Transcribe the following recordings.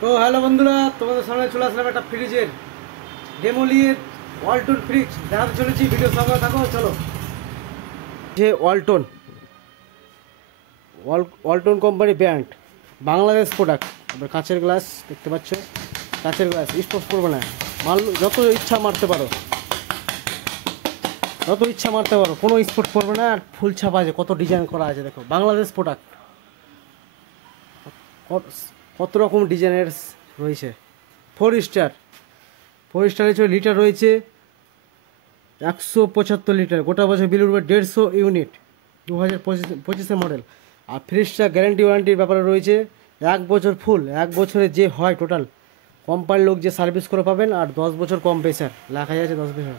তো হ্যালো বন্ধুরা, তোমাদের সামনে চলে আসলাম একটা ফ্রিজের ডেমো নিয়ে। ওয়ালটন ফ্রিজ দেখাতে চলেছি, ভিডিও সঙ্গে থাকো। চলো, যে Walton Walton company brand, Bangladesh product. এবার কাঁচের গ্লাস দেখতে পাচ্ছ, কাঁচের গ্লাস স্পর্শ করবে না, মাল যত ইচ্ছা মারতে পারো, যত ইচ্ছা মারতে পারো, কোনো স্পট পড়বে না। আর ফুল ছাপা আছে, কত ডিজাইন করা আছে দেখো, বাংলাদেশ প্রোডাক্ট। কত রকম ডিজাইনের রয়েছে। 4 স্টার লিটার রয়েছে 175 লিটার, গোটা বছর বিল উঠবে 150 ইউনিট, 2025 মডেল। আর ফ্রিজটা গ্যারান্টি ওয়ারেন্টির ব্যাপারে রয়েছে 1 বছর ফুল, 1 বছরে যে হয় টোটাল কোম্পানির লোক যে সার্ভিস করে পাবেন। আর 10 বছর কম্প্রেসার লেখা আছে, 10 বছর।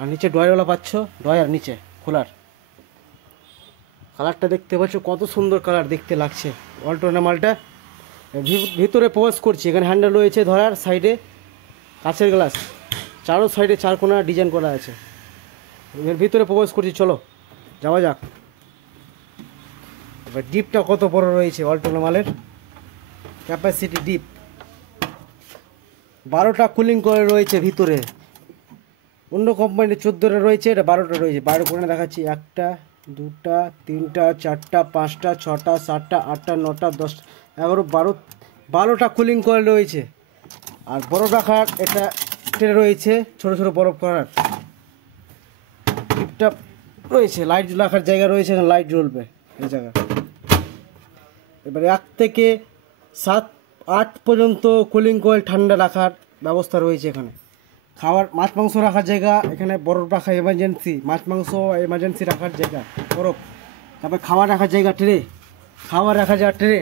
আর নিচে ডয়ারওয়ালা পাচ্ছ, ডয়ার নিচে খোলার। কালারটা দেখতে পাচ্ছ, কত সুন্দর কালার দেখতে লাগছে ওয়ালটনের মালটা। ভিতরে প্রবেশ করছি, এখানে হ্যান্ডেল রয়েছে ধরার, সাইডে কাঁচের গ্লাস, চারো সাইডে 4 কোণা ডিজাইন করা আছে। এর ভিতরে প্রবেশ করছি, চলো যাওয়া যাক। এবার ডিপটা কত বড় রয়েছে ওয়ালটনের মালের, ক্যাপাসিটি ডিপ 12টা কুলিং করে রয়েছে ভিতরে। অন্য কোম্পানির 14টা রয়েছে, এটা 12টা রয়েছে। 12 করে দেখাচ্ছি, 1টা 2টা 3টা 4টা 5টা 6টা 7টা 8টা 9টা 10 11 12টা কুলিং কয়েল রয়েছে। আর বরফ রাখার এটা রয়েছে, ছোট ছোট বরফ করার টিপটা রয়েছে, লাইট রাখার জায়গা রয়েছে, এখানে লাইট জ্বলবে এই জায়গা। এবারে 1 থেকে 7 8 পর্যন্ত কুলিং কয়েল ঠান্ডা রাখার ব্যবস্থা রয়েছে এখানে। খাবার মাছ মাংস রাখার জায়গা, এখানে বরফ রাখা এমার্জেন্সি, মাছ মাংস এমার্জেন্সি রাখার জায়গা বরফ। তারপরে খাবার রাখার জায়গা ট্রে, খাবার রাখার জায়গা ট্রে,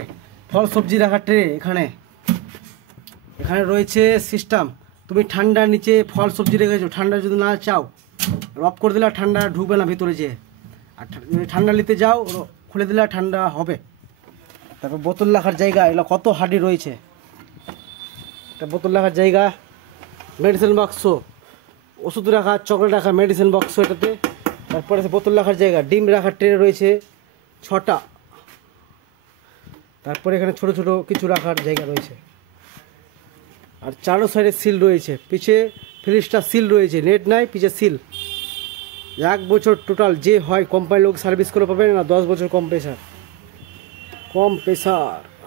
ফল সবজি রাখার ট্রে। এখানে রয়েছে সিস্টেম, তুমি ঠান্ডার নিচে ফল সবজি রেখেছো, ঠান্ডা যদি না চাও অফ করে দিলে ঠান্ডা ঢুকবে না ভিতরে যে। আর ঠান্ডা নিতে যাও, খুলে দিলে ঠান্ডা হবে। তারপর বোতল রাখার জায়গা, এগুলো কত হাঁড়ি রয়েছে। একটা বোতল রাখার জায়গা, মেডিসিন বাক্স, ওষুধ রাখা, চকলেট রাখা, মেডিসিন বাক্স এটাতে। তারপরে বোতল রাখার জায়গা, ডিম রাখার ট্রে রয়েছে 6টা। তারপরে এখানে ছোট ছোট কিছু রাখার জায়গা রয়েছে। আর চারো সাইডে সিল রয়েছে, পিছে ফ্রিজটা সিল রয়েছে, নেট নাই, পিছে সিল। 1 বছর টোটাল যে হয় কোম্পানির লোক সার্ভিস করে পাবেন। না 10 বছর কম প্রেশার।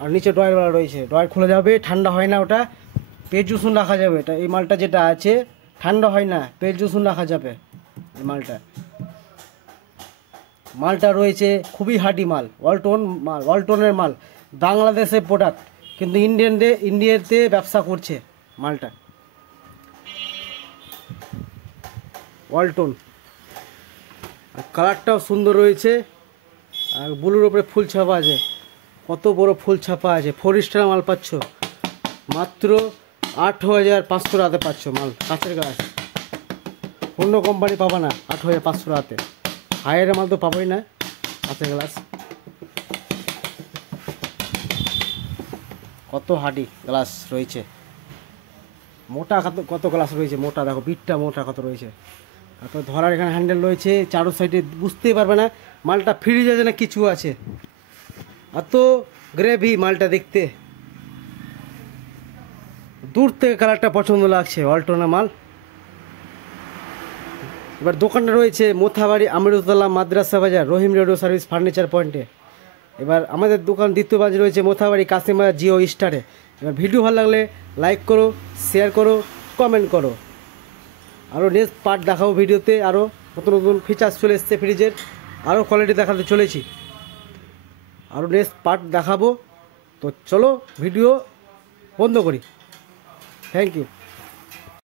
আর নিচে ডয়ারওয়ালা রয়েছে, ডয়ার খুলে যাবে, ঠান্ডা হয় না ওটা, পেজ রসুন রাখা যাবে। এটা এই মালটা যেটা আছে ঠান্ডা হয় না, পেজ রসুন রাখা যাবে এই মালটা রয়েছে খুবই হার্ডি মাল, ওয়ালটনের মাল, বাংলাদেশের প্রোডাক্ট, কিন্তু ইন্ডিয়াতে ব্যবসা করছে মালটা ওয়ালটন। আর কালারটাও সুন্দর রয়েছে। আর ব্লুর ওপরে ফুল ছাপা আছে, কত বড় ফুল ছাপা আছে। 4 স্টার মাল পাচ্ছ মাত্র 8,500 টাকাতে পাচ্ছ মাল, কাঁচের গ্লাস। অন্য কোম্পানি পাবা না 8,500 টাকাতে, হায়ার মাল তো পাবোই না কাঁচের গ্লাস। কত হার্ডি গ্লাস রয়েছে, মোটা কত গ্লাস রয়েছে, মোটা দেখো, বিটটা মোটা কত রয়েছে। তারপর ধরার এখানে হ্যান্ডেল রয়েছে চারো সাইডে, বুঝতেই পারবে না মালটা ফ্রিজ আছে না কিছু আছে, এত গ্রেভি মালটা দেখতে। দূর থেকে কালারটা পছন্দ লাগছে ওয়ালটনের মাল। এবার দোকানটা রয়েছে মোথাবাড়ি, আমিরুদ্দৌলা মাদ্রাসা বাজার, রহিম রেডিও সার্ভিস ফার্নিচার পয়েন্টে। এবার আমাদের দোকান দ্বিতীয় বাজার রয়েছে মোথাবাড়ি কাশিম বাজার জিও স্টারে। এবার ভিডিও ভালো লাগলে লাইক করো, শেয়ার করো, কমেন্ট করো। আরও নেক্সট পার্ট দেখাবো ভিডিওতে, আরও নতুন নতুন ফিচার্স চলে এসছে ফ্রিজের, আরও কোয়ালিটি দেখাতে চলেছি, আরও নেক্সট পার্ট দেখাবো। তো চলো ভিডিও বন্ধ করি, থ্যাংক ইউ।